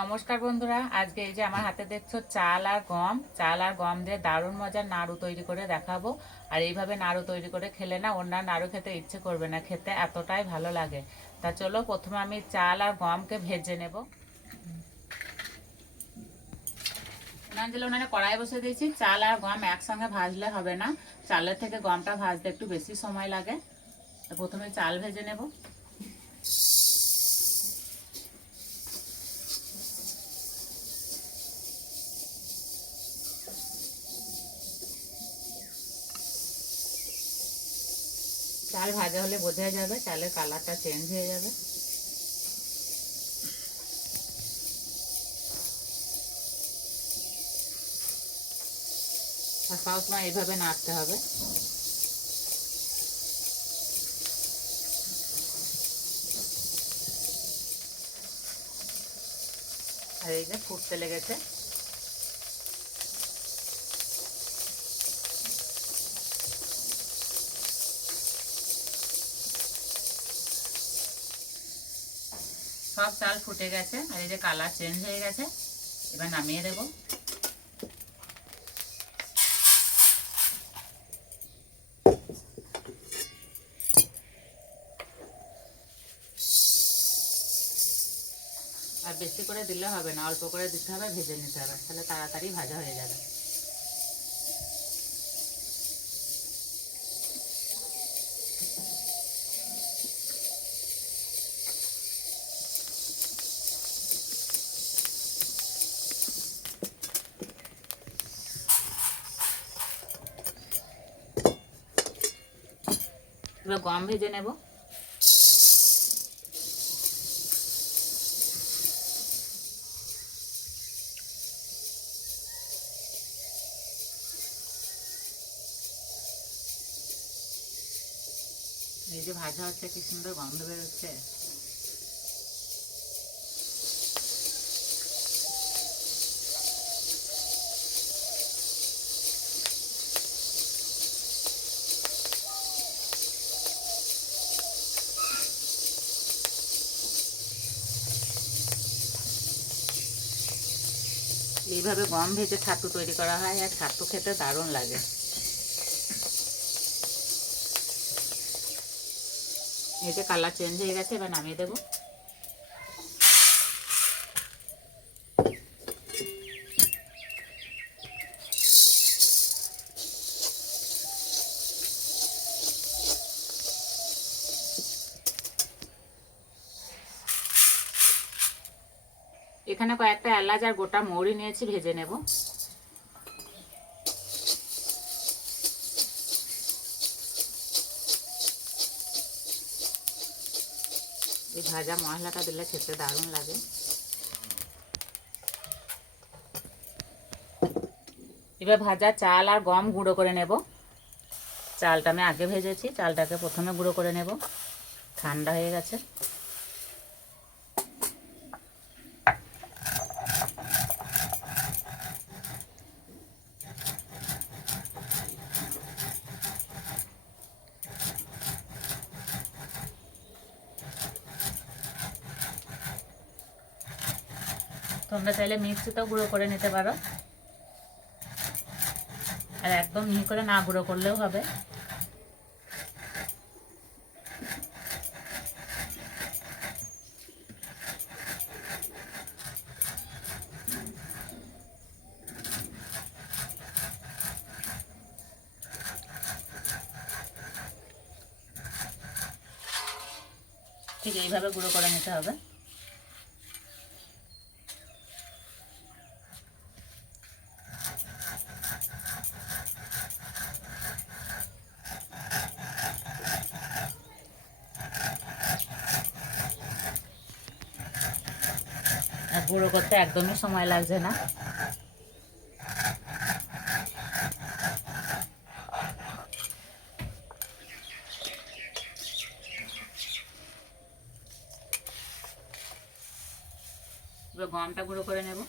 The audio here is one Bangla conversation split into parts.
নমস্কার বন্ধুরা, আজকে এই যে আমার হাতে দেখছো চাল আর গম দিয়ে দারুণ মজার নাড়ু তৈরি করে দেখাবো। আর এইভাবে নাড়ু তৈরি করে খেলে না অন্য নাড়ু খেতে ইচ্ছে করবে না, খেতে এতটাই ভালো লাগে। তা চলো প্রথমে আমি চাল আর গমকে ভেজে নেব। উনানে কড়াই বসে দিয়েছি। চাল আর গম একসঙ্গে ভাজলে হবে না, চালের থেকে গমটা ভাজতে একটু বেশি সময় লাগে। তো প্রথমে চাল ভেজে নেব। চাল ভাজা হলে বোঝা যাবে, চালের কালারটা চেঞ্জ হয়ে যাবে। আর সবসময় এইভাবে নাড়তে হবে। আর এই যে ফুটতে লেগেছে। সব চাল ফুটে গেছে আর এই যে কালার চেঞ্জ হয়ে গেছে। এবার নামিয়ে দেব। আর বেশি করে দিলে হবে না, অল্প করে দিতে হবে, ভেজে নিতে হবে, তাহলে তাড়াতাড়ি ভাজা হয়ে যাবে। এবার গম ভেজে নেব। এই যে ভাজা হচ্ছে, কি সুন্দর গন্ধ বেরোচ্ছে। এইভাবে গম ভেজে ছাতু তৈরি করা হয়, আর ছাতু খেতে দারুণ লাগে। এই যে কালার চেঞ্জ হয়ে গেছে, এবার নামিয়ে দেবো। এখানে কয়েকটা এলাচ আর গোটা মৌরি নিয়েছি, ভেজে নেব। এই ভাজা মশলাটা দিলে খেতে দারুণ লাগে। এবার ভাজা চাল আর গম গুঁড়ো করে নেব। চালটা আমি আগে ভেজেছি, চালটাকে প্রথমে গুঁড়ো করে নেব। ঠান্ডা হয়ে গেছে। তোমরা চাইলে মিক্সিতেও গুঁড়ো করে নিতে পারো, আর একদম মিহি করে না গুঁড়ো করলেও হবে। ঠিক এইভাবে গুঁড়ো করে নিতে হবে। আর গুঁড়ো করতে একদমই সময় লাগছে না। এবার গমটা গুঁড়ো করে নেব।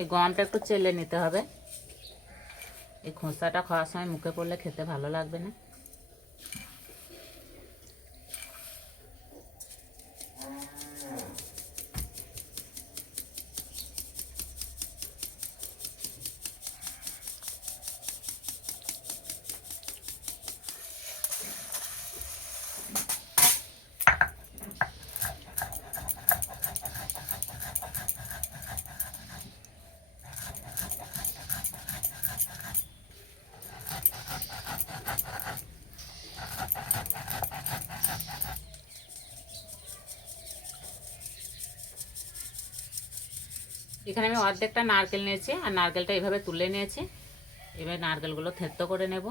এই গমটা একটু চেলে নিতে হবে, এই খোসাটা খাওয়ার সময় মুখে পড়লে খেতে ভালো লাগবে না। এখানে আমি অর্ধেকটা নারকেল নিয়েছি আর নারকেলটা এইভাবে তুলে নিয়েছি। এবার নারকেলগুলো থেঁতো করে নেব।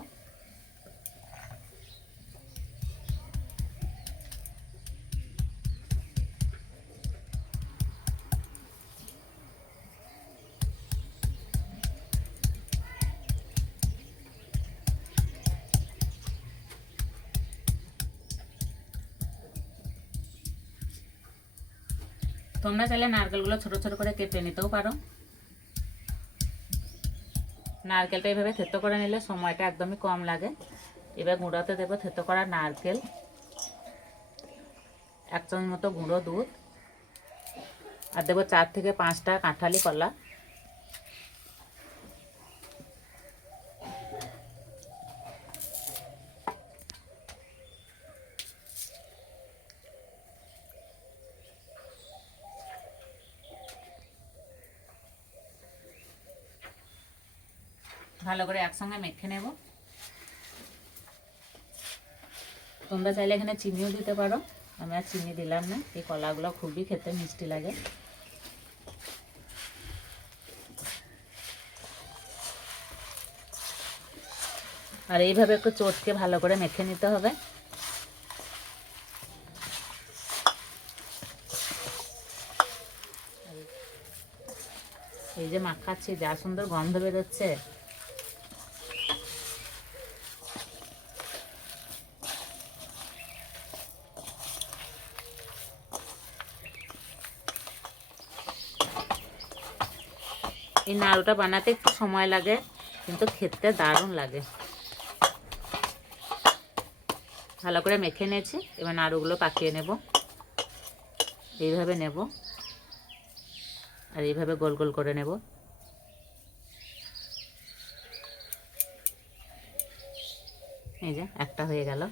তোমরা চাইলে নারকেলগুলো ছোট ছোট করে কেটে নিতেও পারো। নারকেলটা এইভাবে থেতো করে নিলে সময়টা একদমই কম লাগে। এবার গুঁড়োতে দেবো থেতো করা নারকেল, 1 চামচ মতো গুঁড়ো দুধ, আর দেবো 4 থেকে 5টা কাঁঠালি কলা। ভালো করে একসঙ্গে মেখে নেব। তোমরা চাইলে এখানে চিনিও দিতে পারো, আমি আর চিনি দিলাম না। এই কলাগুলো খুবই খেতে মিষ্টি লাগে। আর এইভাবে একটু চটকে ভালো করে মেখে নিতে হবে। এই যে মাখাচ্ছি, যা সুন্দর গন্ধ বেরোচ্ছে। এই নাড়ুটা বানাতে একটু সময় লাগে, কিন্তু খেতে দারুণ লাগে। ভালো করে মেখে নিয়েছি, এবার নাড়ুগুলো পাকিয়ে নেব। এইভাবে নেব আর এইভাবে গোল গোল করে নেব। এই যে একটা হয়ে গেল।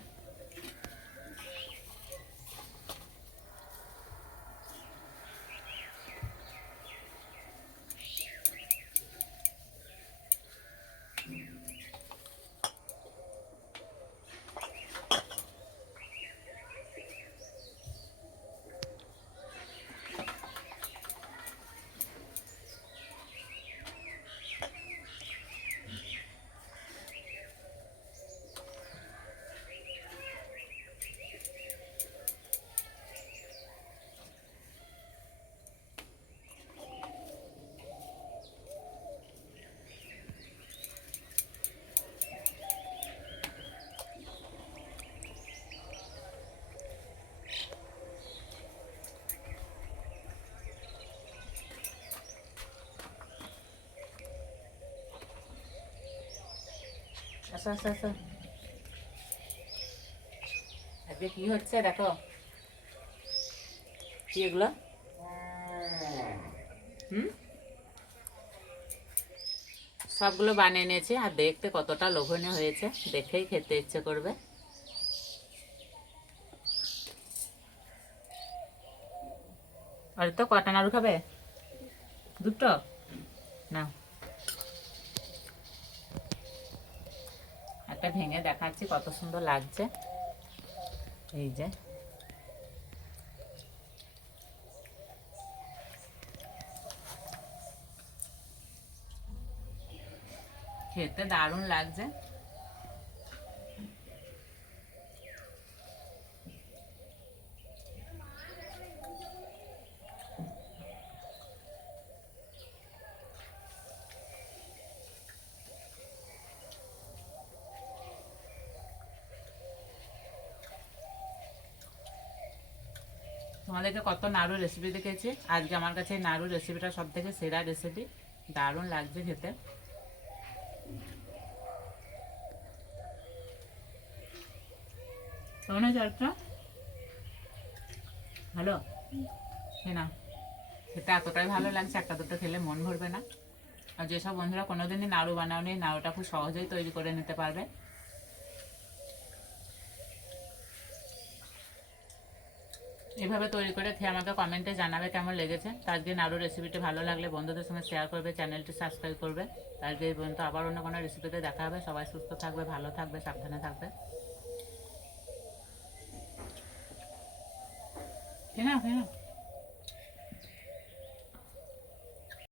আচ্ছা আচ্ছা আচ্ছা, আজকে কি হচ্ছে দেখো। কি এগুলো? সবগুলো বানিয়ে নিয়েছি আর দেখতে কতটা লোভনীয় হয়েছে, দেখেই খেতে ইচ্ছে করবে। আর তো কটা নাড়ু খাবে? দুটো না, একটা ভেঙে দেখাচ্ছি কত সুন্দর লাগছে। এই যে খেতে দারুণ লাগছে। তোমাদেরকে কত নাড়ু রেসিপি দেখেছি, আজকে আমার কাছে নাড়ু রেসিপিটা সব থেকে সেরা রেসিপি। দারুণ লাগছে খেতে। কেমন হয়েছে একটা ভালো না? খেতে এতটাই ভালো লাগছে, একটা দুটো খেলে মন ভরবে না। আর যেসব বন্ধুরা কোনোদিনই নাড়ু বানাওনি, নাড়ুটা খুব সহজেই তৈরি করে নিতে পারবে। এভাবে তৈরি করে খেয়ে আমাকে কমেন্টে জানাবে কেমন লেগেছে। তো আজকে নাড়ু রেসিপিটি ভালো লাগলে বন্ধুদের সঙ্গে শেয়ার করবে, চ্যানেলটি সাবস্ক্রাইব করবে। আজকে এই পর্যন্ত, আবার অন্য কোনো রেসিপিতে দেখা হবে। সবাই সুস্থ থাকবে, ভালো থাকবে, সাবধানে থাকবে। খেয়ে নাও, খেয়ে নাও।